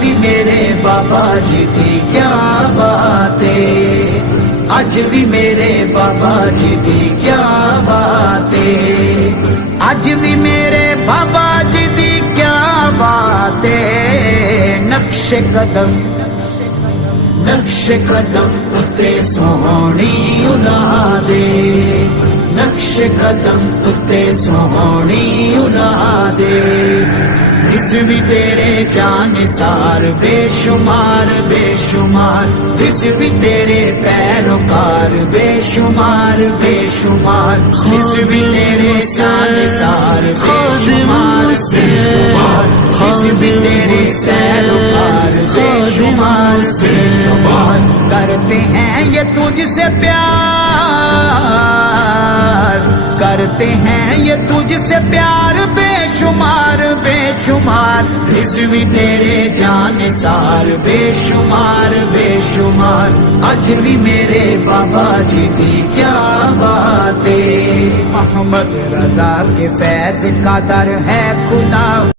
بھی میرے بابا جی دی کیا باتیں، آج بھی میرے بابا جی دی کیا باتیں، آج بھی میرے بابا جی دی کیا باتیں، نقش قدم اتے سونی اولادے، نقش قدم اتے سونی اولادے، رضوی تیرے جان سار بے شمار بے شمار، رضوی تیرے پیروکار بے شمار بے شمار، رضوی تیرے جان سار بے شمار بے شمار، رضوی تیرے پیروکار بے شمار بے شمار، کرتے ہیں یہ تجھ سے پیار، کرتے ہیں یہ تجھ سے پیار بے شمار بے شمار، رضوی تیرے جان سار بے شمار بے شمار، آج بھی میرے بابا جی دی کیا باتیں، احمد رضا کے فیض کا در ہے کھلا۔